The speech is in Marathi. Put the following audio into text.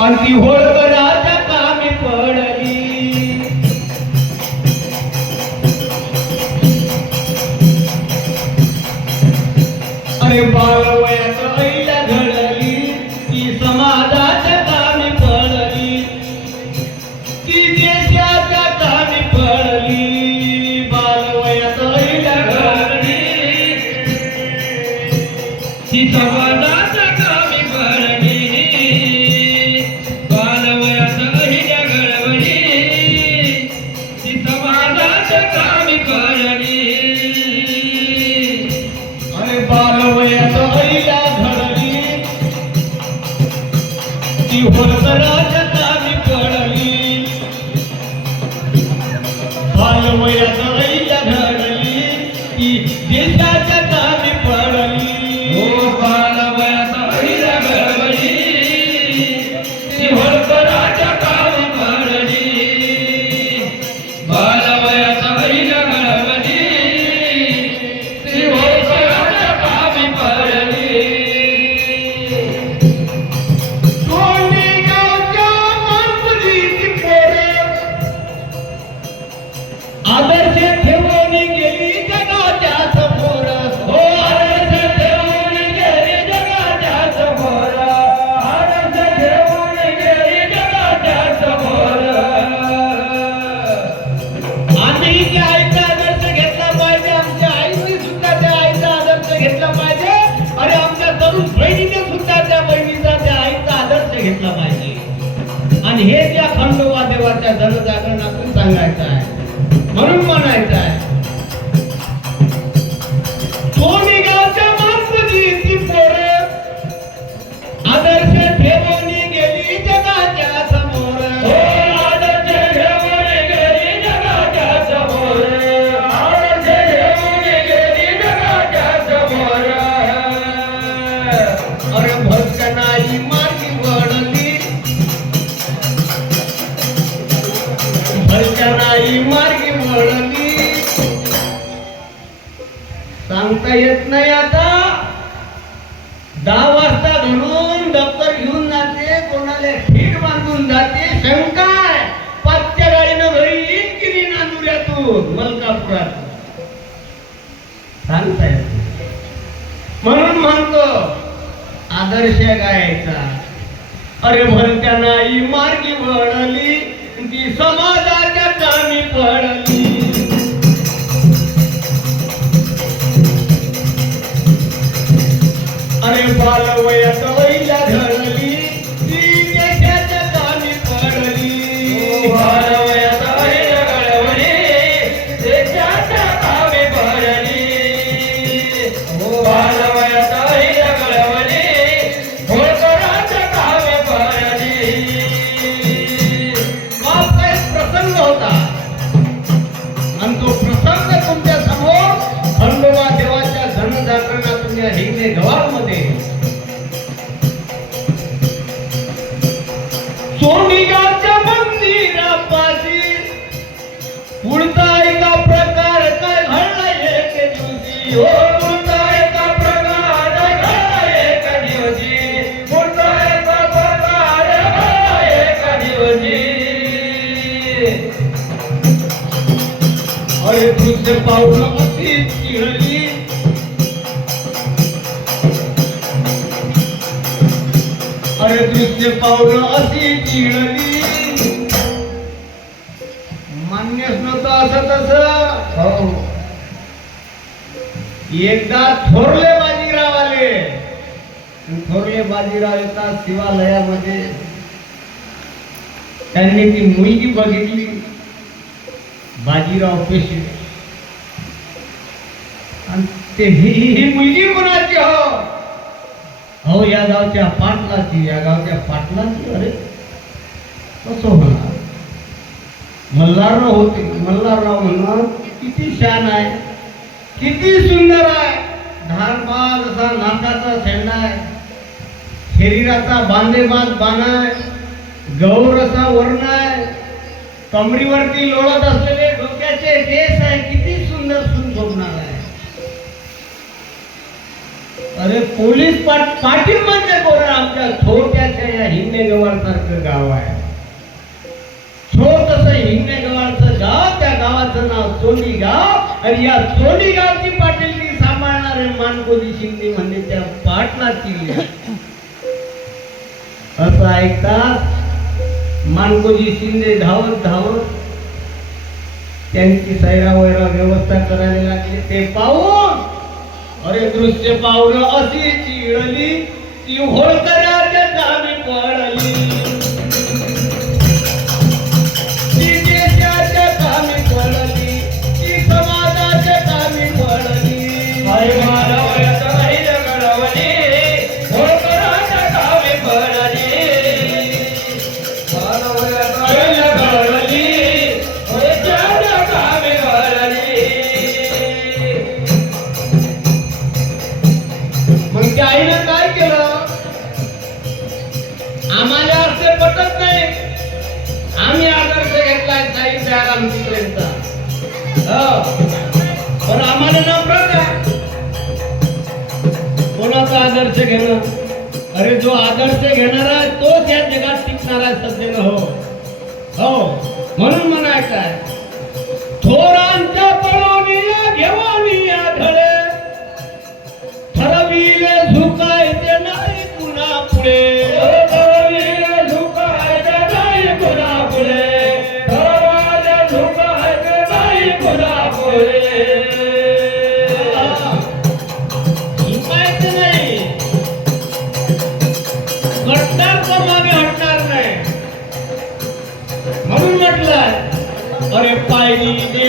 आणि ती होळकराच्या कामी पडली. अरे बालवयात ऐला घडली ती समाजाच्या कामी पडली. ती देशाच्या कामी पडली. बालवयात ऐला घडली. ती समाजाच्या ती घेतला पाहिजे. आणि हे त्या खंडोबा देवाच्या जनजागरणातून सांगायचं सांगता येत नाही आता. दहा वाजता घरून दप्तर घेऊन जाते कोणाला फीट बांधून जाते. शंका आहे. पाचच्या गाडीनं घरी येईन की नाही नांदुऱ्यातून? मलकापुरात. सांगता येत म्हणून म्हणतो आदर्श गायचा. अरे भरत्या नाही मार्गी वळली. ती समाजाच्या बालवयात वैला घडली ती देशाच्या कामी पडली बालवयात वैला घडवली देशाच्या कामी पडली हो. बालवयात वैला घडवली होळकराच्या कामी पडली बाप एक प्रसंग होता. आणि तो प्रसंग तुमच्यासमोर खंडोबा देवाच्या धनजागरणातून या हिंगणे गव्हामध्ये सोनिगाच्या मंदिरापाशी. पुढचा एका प्रकार काय घडला एक दिवशी? हो पुढचा एका प्रकार घडला एक दिवशी. पुढचा एका प्रकार घडला एक दिवशी. अरे तुझे पाऊल अशी चिळली अरे दृश्य अशी चिळली मान्यच नव्हतं असं तस हो। एकदा थोरले बाजीराव आले थोरले बाजीराव येतात शिवालयामध्ये. त्यांनी ती मुलगी बघितली. बाजीराव पेशवे. आणि ते ही मुलगी कोणाची हो? हो या गावच्या पाटलाची या गावच्या पाटलाची अरे कसं होणार मल्हारराव होते. मल्हारराव म्हणणार किती शान आहे. किती सुंदर आहे. धारबाज असा नाकाचा शेंडा आहे. शरीराचा बांधेबाज बाण आहे. गौर असा वर्ण आहे. कमरीवरती लोळत असलेले डोक्याचे केस अरे पोलीस पाटील म्हणजे कोण आमच्या छोट्याच्या या हिंगणेगवाड सारखं गाव आहे. छोटस हिंगणेगवाडचं गाव त्या गावाचं नाव सोनी गाव आणि या सोनी गावची पाटीलकी सांभाळणारे मानकोजी शिंदे म्हणजे त्या पाटलाची असं ऐकतात मानकोजी शिंदे धावत धावत त्यांची सैरा वैरा व्यवस्था करायला लागली. ते पाहून अरे दृश्य पाहुन अशी चिळली ती होळकराच्या कामी पडली. ती देशाच्या आम्हाला अर्थ पटत नाही. आम्ही आदर्श घेतलाय साई दयाराम मित्रांचा पण आम्हाला नफरत आहे कोणाचा आदर्श घेणं? अरे जो आदर्श घेणार आहे तोच या जगात टिकणार आहे सध्यानं हो. हो. म्हणून म्हणायचं आहे थोरांच्या पळवणीया घेऊन नाही